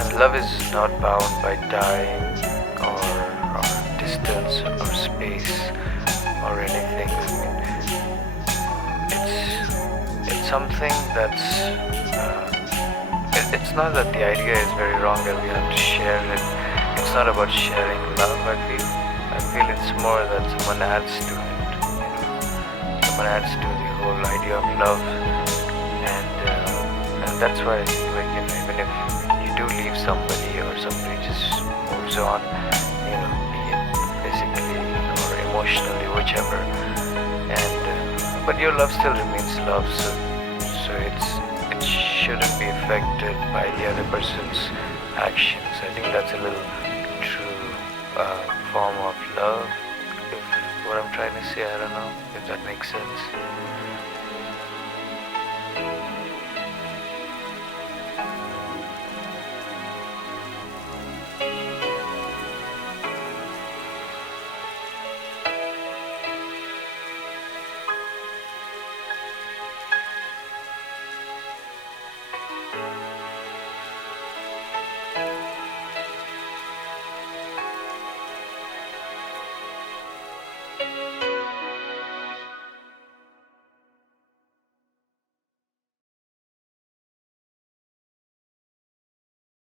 And love is not bound by time or distance or space or anything. It's something that's it's not that the idea is very wrong that we have to share it. It's not about sharing love. I feel it's more that someone adds to it. Someone adds to the whole idea of love, and that's why, like, even if you do leave somebody or somebody just moves on, be it physically or emotionally, whichever, and but your love still remains love. So it shouldn't be affected by the other person's actions. I think that's a little true form of love. If what I'm trying to say, I don't know if that makes sense.